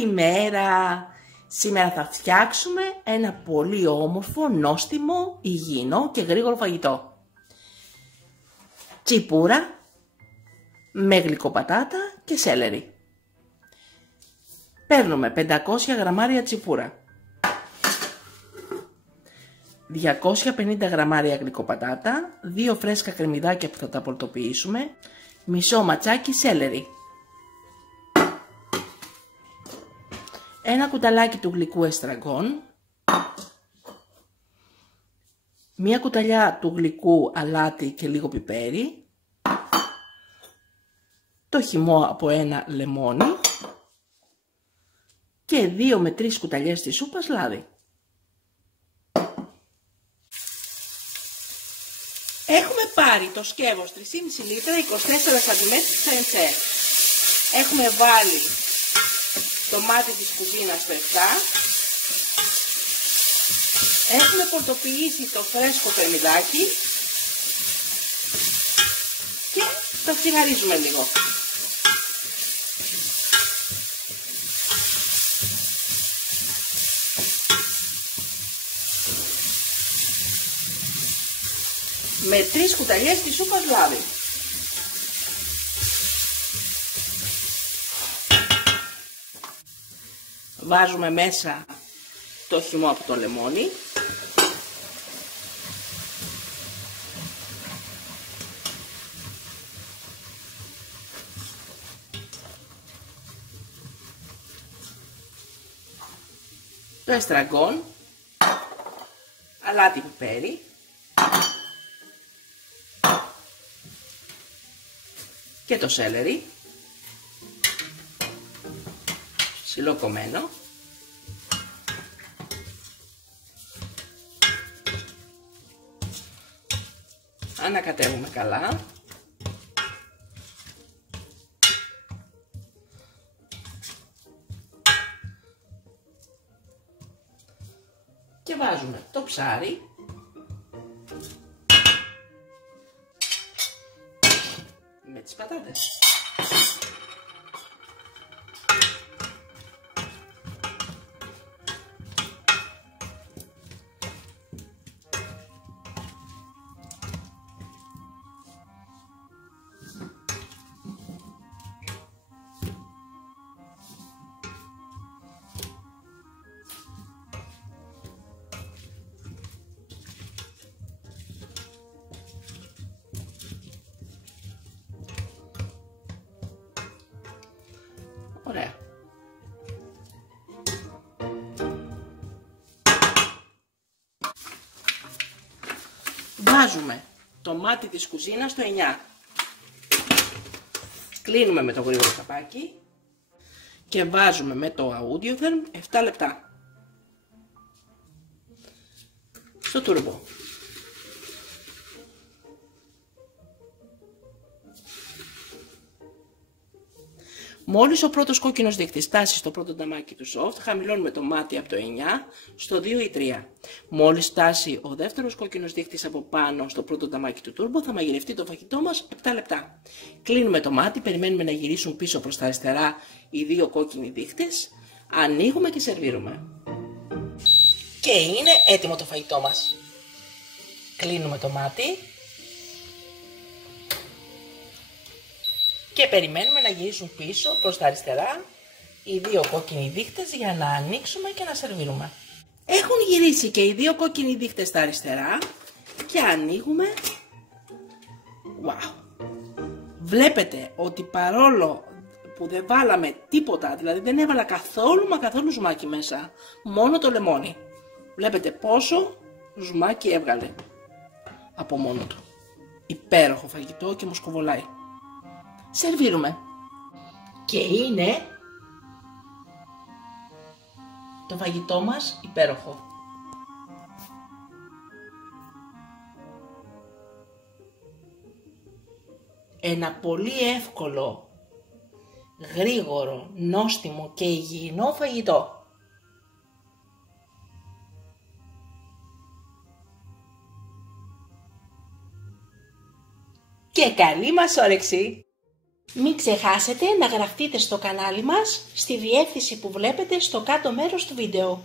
Καλημέρα! Σήμερα θα φτιάξουμε ένα πολύ όμορφο, νόστιμο, υγιεινό και γρήγορο φαγητό. Τσιπούρα με γλυκοπατάτα και σέλερι. Παίρνουμε 500 γραμμάρια τσιπούρα, 250 γραμμάρια γλυκοπατάτα, 2 φρέσκα κρεμμυδάκια που θα τα πορτοποιήσουμε, μισό ματσάκι σέλερι, ένα κουταλάκι του γλυκού εστραγκόν, μία κουταλιά του γλυκού αλάτι και λίγο πιπέρι, το χυμό από ένα λεμόνι και 2 με 3 κουταλιές της σούπας λάδι. Έχουμε πάρει το σκεύος 3,5 λίτρα, 24 cm σενσέ. Έχουμε βάλει το μάτι της κουζίνας στο 7. Έχουμε πορτοποιήσει το φρέσκο κρεμμυδάκι και το φθυγαρίζουμε λίγο. Με 3 κουταλιές της σούπας λάδι. Βάζουμε μέσα το χυμό από το λεμόνι. Το εστραγκόν, αλάτι πιπέρι και το σέλερι ψιλοκομμένο. Ανακατεύουμε καλά. Και βάζουμε το ψάρι με τις πατάτες. Ωραία. Βάζουμε το μάτι της κουζίνας στο 9. Κλείνουμε με το γρήγορο καπάκι και βάζουμε με το Audioferm 7 λεπτά στο τούρμπο. Μόλις ο πρώτος κόκκινος δείκτης φτάσει στο πρώτο νταμάκι του soft, χαμηλώνουμε το μάτι από το 9 στο 2 ή 3. Μόλις φτάσει ο δεύτερος κόκκινος δείκτης από πάνω στο πρώτο νταμάκι του turbo, θα μαγειρευτεί το φαγητό μας 7 λεπτά. Κλείνουμε το μάτι, περιμένουμε να γυρίσουν πίσω προς τα αριστερά οι 2 κόκκινοι δείκτες, ανοίγουμε και σερβίρουμε. Και είναι έτοιμο το φαγητό μας. Κλείνουμε το μάτι και περιμένουμε να γυρίσουν πίσω προς τα αριστερά οι 2 κόκκινοι δείκτες για να ανοίξουμε και να σερβίρουμε. Έχουν γυρίσει και οι 2 κόκκινοι δείκτες στα αριστερά και ανοίγουμε. Wow! Βλέπετε ότι παρόλο που δεν βάλαμε τίποτα, δηλαδή δεν έβαλα καθόλου μα καθόλου ζουμάκι μέσα, μόνο το λεμόνι. Βλέπετε πόσο ζουμάκι έβγαλε από μόνο του. Υπέροχο φαγητό και μοσκοβολάει. Σερβίρουμε. Και είναι το φαγητό μας υπέροχο. Ένα πολύ εύκολο, γρήγορο, νόστιμο και υγιεινό φαγητό. Και καλή μας όρεξη! Μην ξεχάσετε να γραφτείτε στο κανάλι μας στη διεύθυνση που βλέπετε στο κάτω μέρος του βίντεο.